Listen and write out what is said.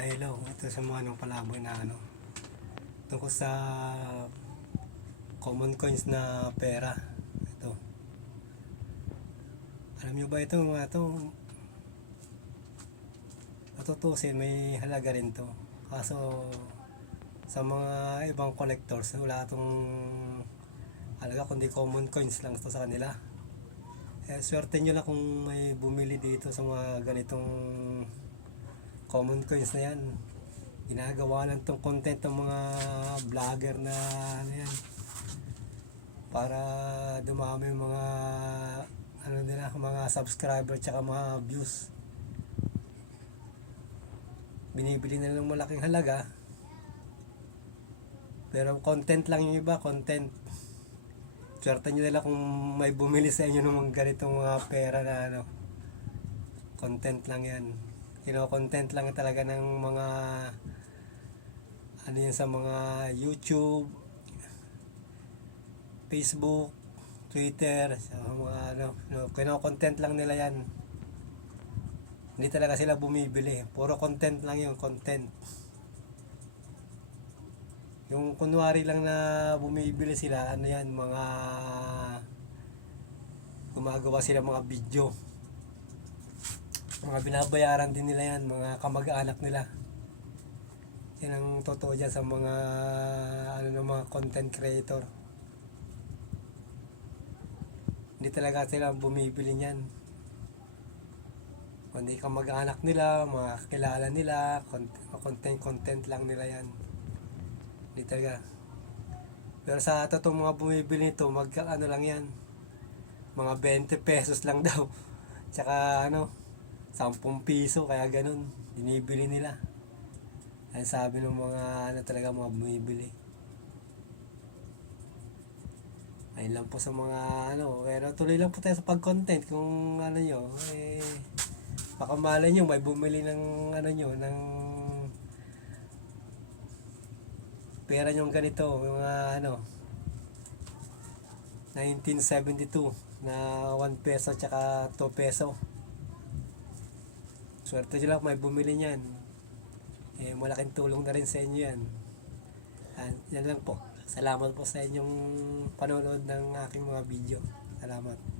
Hello, ito sa mga palaboy na tungkol sa common coins na pera. Ito. Alam nyo ba ito mga ito? Matutusin, may halaga rin to. Kaso sa mga ibang collectors, wala itong halaga kundi common coins lang ito sa kanila. Swerte nyo lang kung may bumili dito sa mga ganitong common coins na yan. Ginagawa lang tong content ng mga vlogger na yan para dumami yung mga nila, mga subscriber tsaka mga views. Binibili na lang malaking halaga pero content lang yung iba, content. Swerte nyo nila kung may bumili sa inyo ng mga ganitong mga pera na content lang yan. Content lang talaga ng mga yan sa mga YouTube, Facebook, Twitter, sa mga content lang nila yan. Hindi talaga sila bumibili, puro content lang yung content. Yung kunwari lang na bumibili sila, yan, mga gumagawa sila mga video, mga binabayaran din nila yan, mga kamag-anak nila. Yan ang totoo dyan sa mga mga content creator. Hindi talaga sila bumibili niyan, kundi kamag-anak nila, mga kilala nila, content lang nila yan. Hindi talaga. Pero sa totoong mga bumibili nito, lang yan, mga 20 pesos lang daw, tsaka 10 piso, kaya ganun binibili nila. Ay sabi ng mga talaga mga bumibili. Ayun lang po sa mga pero tuloy lang po tayo sa pag-content. Kung nyo, baka malay nyo may bumili ng nyo, ng pera nyo ganito, mga 1972 na 1 peso tsaka 2 peso. Swerte nyo lang may bumili niyan. Malaking tulong na rin sa inyo yan. Yan lang po. Salamat po sa inyong panonood ng aking mga video. Salamat.